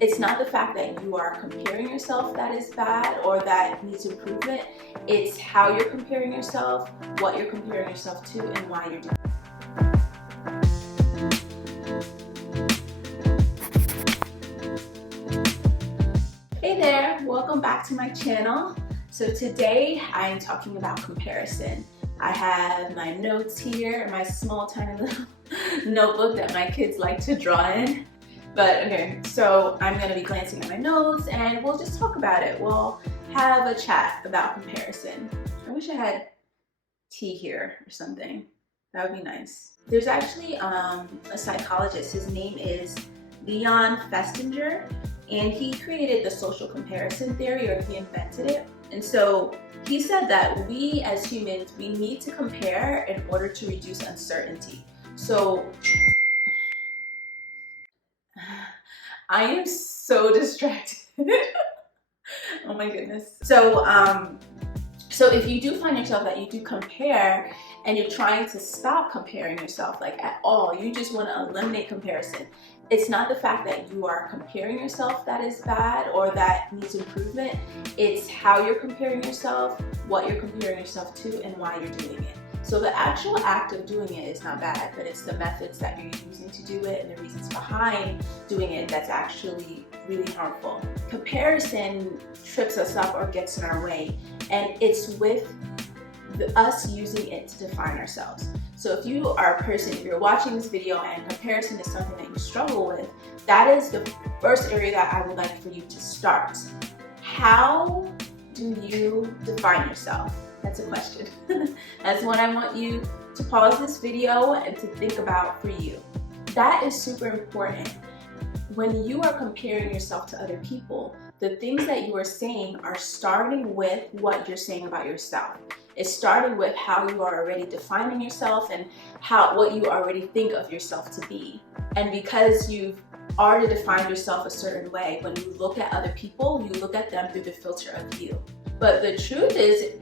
It's not the fact that you are comparing yourself that is bad or that needs improvement. It's how you're comparing yourself, what you're comparing yourself to, and why you're doing it. Hey there, welcome back to my channel. So today I'm talking about comparison. I have my notes here, my small tiny little notebook that my kids like to draw in. But okay, so I'm going to be glancing at my notes and we'll just talk about it. We'll have a chat about comparison. I wish I had tea here or something. That would be nice. There's actually a psychologist. His name is Leon Festinger, and he created the social comparison theory, or he invented it. And so he said that we as humans, we need to compare in order to reduce uncertainty. So I am so distracted. Oh my goodness. So if you do find yourself that you do compare and you're trying to stop comparing yourself, like at all, you just want to eliminate comparison. It's not the fact that you are comparing yourself that is bad or that needs improvement. It's how you're comparing yourself, what you're comparing yourself to, and why you're doing it. So the actual act of doing it is not bad, but it's the methods that you're using to do it and the reasons behind doing it that's actually really harmful. Comparison trips us up or gets in our way, and it's with us using it to define ourselves. So if you are a person, if you're watching this video and comparison is something that you struggle with, that is the first area that I would like for you to start. How do you define yourself? That's a question. That's what I want you to pause this video and to think about for you. That is super important. When you are comparing yourself to other people, the things that you are saying are starting with what you're saying about yourself. It's starting with how you are already defining yourself and what you already think of yourself to be. And because you've already defined yourself a certain way, when you look at other people, you look at them through the filter of you. But the truth is,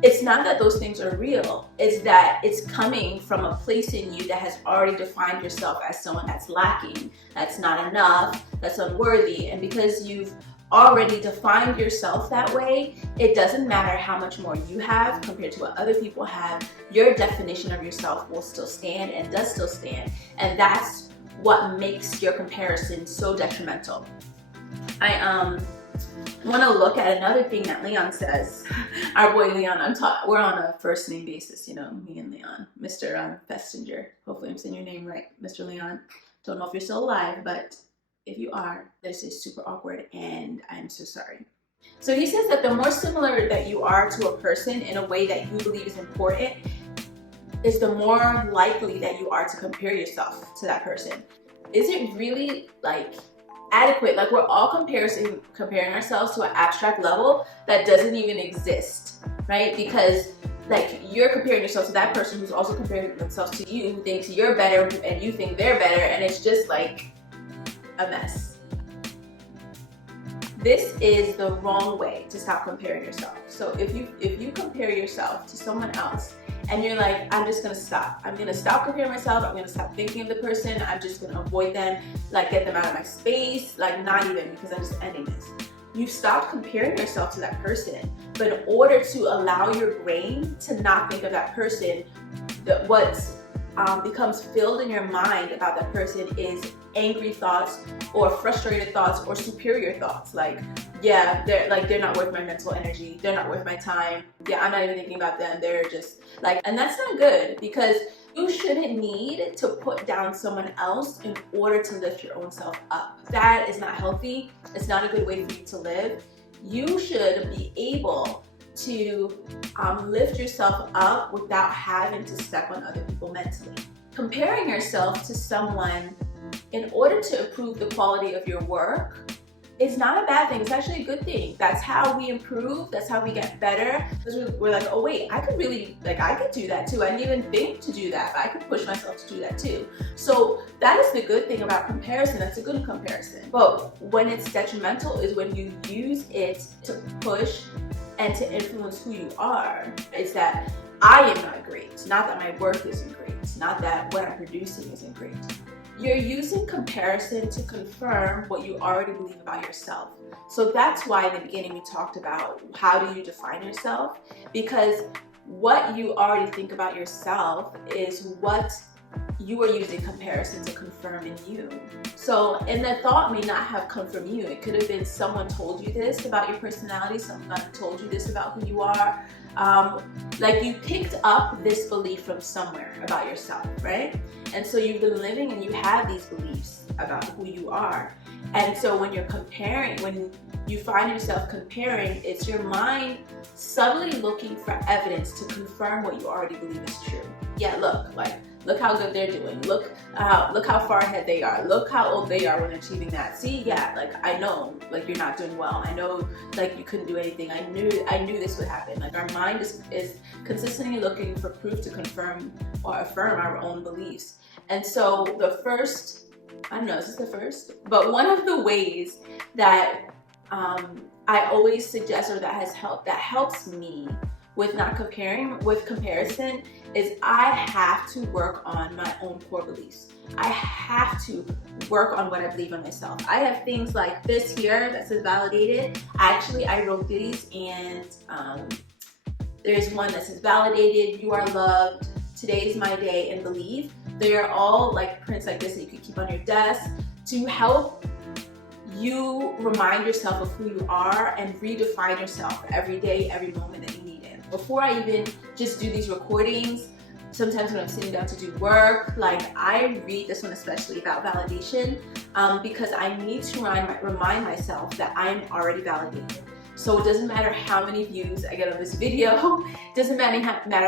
it's not that those things are real. It's that it's coming from a place in you that has already defined yourself as someone that's lacking, that's not enough, that's unworthy. And because you've already defined yourself that way, it doesn't matter how much more you have compared to what other people have, your definition of yourself will still stand and does still stand. And that's what makes your comparison so detrimental. I want to look at another thing that Leon says. Our boy Leon, we're on a first name basis, you know, me and Leon. Mr. Festinger. Hopefully I'm saying your name right, Mr. Leon. Don't know if you're still alive, but if you are, this is super awkward and I'm so sorry. So he says that the more similar that you are to a person in a way that you believe is important, is the more likely that you are to compare yourself to that person. Is it really like adequate? Like, we're all comparing ourselves to an abstract level that doesn't even exist, right? Because like, you're comparing yourself to that person who's also comparing themselves to you, who thinks you're better and you think they're better, and it's just like a mess. This is the wrong way to stop comparing yourself. So if you compare yourself to someone else and you're like, I'm just gonna stop. I'm gonna stop comparing myself. I'm gonna stop thinking of the person. I'm just gonna avoid them, like get them out of my space, like not even, because I'm just ending this. You stopped comparing yourself to that person, but in order to allow your brain to not think of that person, what becomes filled in your mind about that person is angry thoughts or frustrated thoughts or superior thoughts. Like, yeah, they're not worth my mental energy. They're not worth my time. Yeah, I'm not even thinking about them. They're just like, and that's not good, because you shouldn't need to put down someone else in order to lift your own self up. That is not healthy. It's not a good way for you to live. You should be able to lift yourself up without having to step on other people mentally. Comparing yourself to someone in order to improve the quality of your work is not a bad thing. It's actually a good thing. That's how we improve. That's how we get better. Because we're like, oh wait, I could do that too. I didn't even think to do that, but I could push myself to do that too. So that is the good thing about comparison. That's a good comparison. But when it's detrimental is when you use it to push and to influence who you are. It's that I am not great. Not that my work isn't great. Not that what I'm producing isn't great. you're using comparison to confirm what you already believe about yourself. So that's why in the beginning we talked about how do you define yourself, because what you already think about yourself is what you are using comparison to confirm in you. So, and the thought may not have come from you. It could have been someone told you this about your personality, someone told you this about who you are. Like you picked up this belief from somewhere about yourself, right? And so you've been living and you have these beliefs about who you are. And so when you're comparing, when you find yourself comparing, it's your mind subtly looking for evidence to confirm what you already believe is true. Yeah, look how good they're doing. Look how far ahead they are. Look how old they are when achieving that. See, yeah, like I know, like you're not doing well. I know, like you couldn't do anything. I knew this would happen. Like our mind is consistently looking for proof to confirm or affirm our own beliefs. And so the first, I don't know, is this the first? But one of the ways that I always suggest, or that helps me with not comparing, with comparison, is I have to work on my own core beliefs. I have to work on what I believe in myself. I have things like this here that says validated. Actually, I wrote these, and there's one that says validated, you are loved, today's my day, and believe. They're all like prints like this that you can keep on your desk to help you remind yourself of who you are and redefine yourself every day, every moment that you need it. Before I even just do these recordings, sometimes when I'm sitting down to do work, like I read this one especially about validation because I need to remind myself that I'm already validated. So it doesn't matter how many views I get on this video, it doesn't matter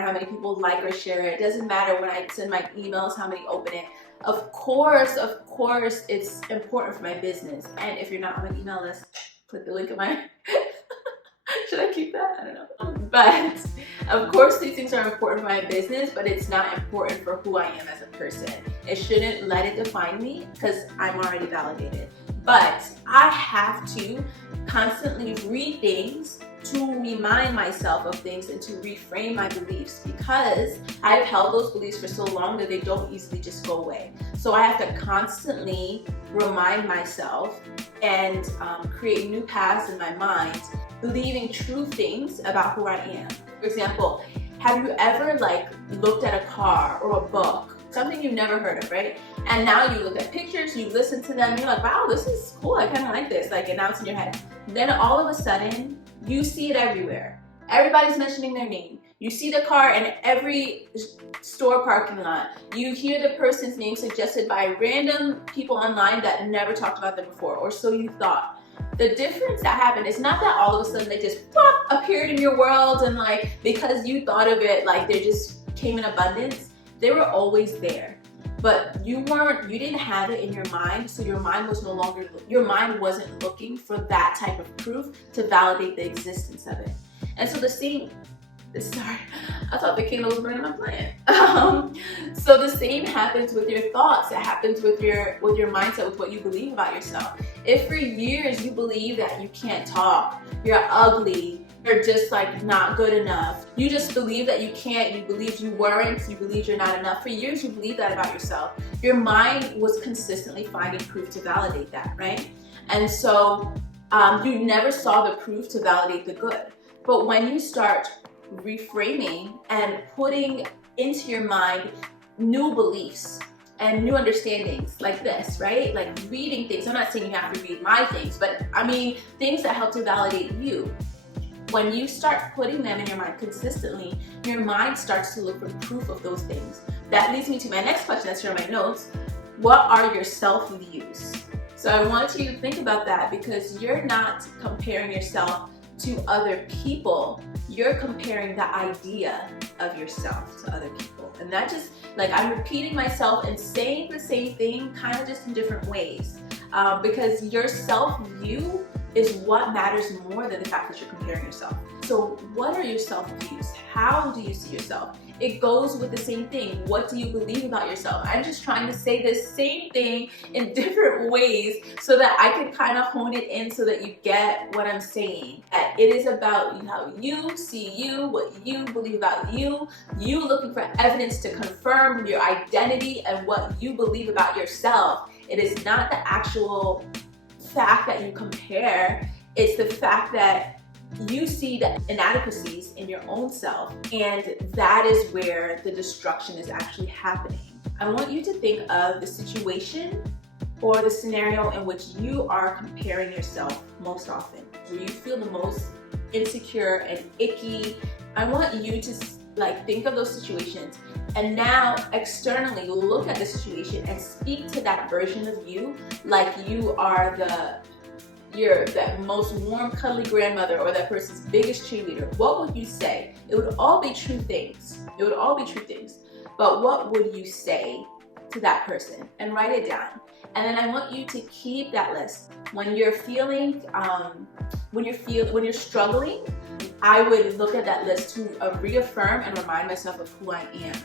how many people like or share it, it doesn't matter when I send my emails how many open it. Of course, it's important for my business. And if you're not on my email list, click the link in my... Should I keep that? I don't know. But of course these things are important for my business, but it's not important for who I am as a person. It shouldn't let it define me because I'm already validated. But I have to constantly read things to remind myself of things and to reframe my beliefs, because I've held those beliefs for so long that they don't easily just go away. So I have to constantly remind myself and create new paths in my mind, believing true things about who I am. For example, have you ever looked at a car or a book, something you've never heard of, right? And now you look at pictures, you listen to them, and you're like, wow, this is cool, I kind of like this, and now it's in your head. Then all of a sudden, you see it everywhere. Everybody's mentioning their name. You see the car in every store parking lot. You hear the person's name suggested by random people online that never talked about them before, or so you thought. The difference that happened is not that all of a sudden they just plop, appeared in your world and because you thought of it, they just came in abundance. They were always there. But you didn't have it in your mind, so your mind wasn't looking for that type of proof to validate the existence of it. And so sorry, I thought the candle was burning my plant. So the same happens with your thoughts. It happens with your mindset, with what you believe about yourself. If for years you believe that you can't talk, you're ugly, you're just not good enough, you just believe that you can't, you believe you weren't, you believe you're not enough. For years you believe that about yourself. Your mind was consistently finding proof to validate that, right? And so you never saw the proof to validate the good. But when you start reframing and putting into your mind new beliefs and new understandings like this, right? Like reading things. I'm not saying you have to read my things, but I mean things that help to validate you. When you start putting them in your mind consistently, your mind starts to look for proof of those things. That leads me to my next question that's here in my notes. What are your self-views? So I want you to think about that, because you're not comparing yourself to other people. You're comparing the idea of yourself to other people. And that just, I'm repeating myself and saying the same thing, kind of just in different ways. Because your self-view is what matters more than the fact that you're comparing yourself. So what are your self-views? How do you see yourself? it goes with the same thing. What do you believe about yourself? I'm just trying to say the same thing in different ways so that I can kind of hone it in so that you get what I'm saying. That it is about how you see you, what you believe about you looking for evidence to confirm your identity and what you believe about yourself. It is not the actual fact that you compare, it's the fact that you see the inadequacies in your own self, and that is where the destruction is actually happening. I want you to think of the situation or the scenario in which you are comparing yourself most often, where you feel the most insecure and icky. I want you to think of those situations and now externally look at the situation and speak to that version of you like you are that most warm, cuddly grandmother or that person's biggest cheerleader. What would you say? It would all be true things. It would all be true things. But what would you say to that person? And write it down. And then I want you to keep that list. When you're feeling, when you're struggling, I would look at that list to reaffirm and remind myself of who I am.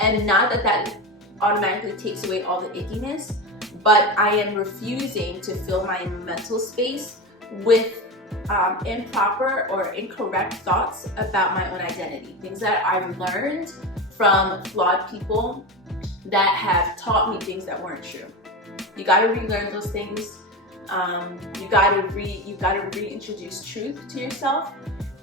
And not that automatically takes away all the ickiness, but I am refusing to fill my mental space with improper or incorrect thoughts about my own identity. Things that I've learned from flawed people that have taught me things that weren't true. You gotta relearn those things. You gotta reintroduce truth to yourself.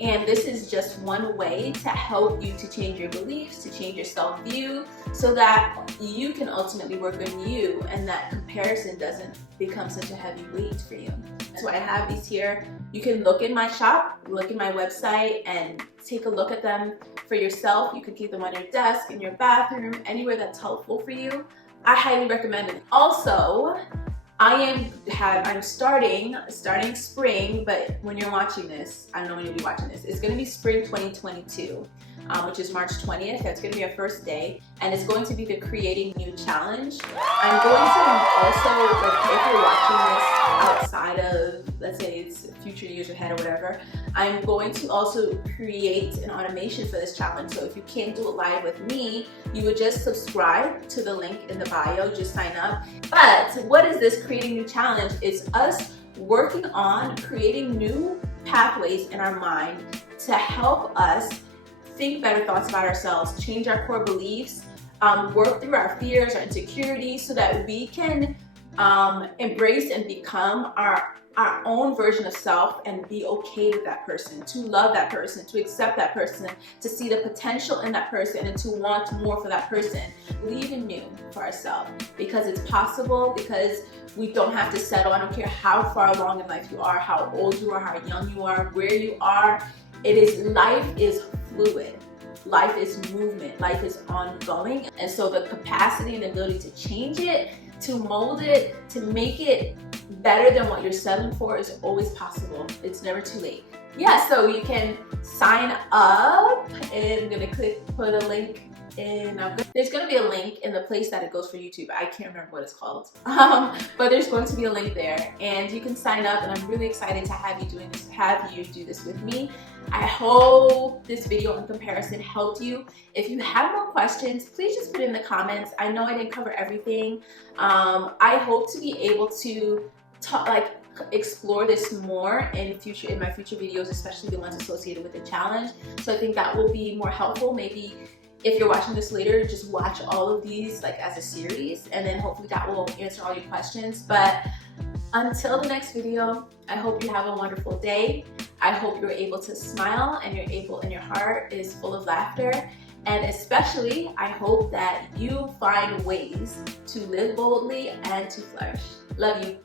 And this is just one way to help you to change your beliefs, to change your self-view, so that you can ultimately work on you and that comparison doesn't become such a heavy weight for you. That's why I have these here. You can look in my shop, look in my website, and take a look at them for yourself. You can keep them on your desk, in your bathroom, anywhere that's helpful for you. I highly recommend it. Also, I'm starting spring, but when you're watching this, I don't know when you'll be watching this, it's going to be spring 2022, which is March 20th. That's going to be our first day, and it's going to be the Creating New Challenge. I'm going to also, if you're watching this outside of, let's say it's future years ahead or whatever, I'm going to also create an automation for this challenge. So if you can't do it live with me, you would just subscribe to the link in the bio, just sign up. But what is this Creating New Challenge? It's us working on creating new pathways in our mind to help us think better thoughts about ourselves, change our core beliefs, work through our fears, our insecurities, so that we can embrace and become our own version of self and be okay with that person, to love that person, to accept that person, to see the potential in that person, and to want more for that person. Believe in new for ourselves, because it's possible, because we don't have to settle. I don't care how far along in life you are, how old you are, how young you are, where you are. Life is fluid. Life is movement. Life is ongoing. And so the capacity and ability to change it, to mold it, to make it better than what you're settling for is always possible. It's never too late. Yeah, so you can sign up, and I'm gonna put a link in. There's gonna be a link in the place that it goes for YouTube. I can't remember what it's called, but there's going to be a link there, and you can sign up. And I'm really excited to have you do this with me. I hope this video in comparison helped you. If you have more questions, please just put it in the comments. I know I didn't cover everything. I hope to be able to explore this more in my future videos, especially the ones associated with the challenge. So I think that will be more helpful. Maybe if you're watching this later, just watch all of these as a series, and then hopefully that will answer all your questions. But until the next video, I hope you have a wonderful day. I hope you're able to smile, and your heart is full of laughter. And especially, I hope that you find ways to live boldly and to flourish. Love you.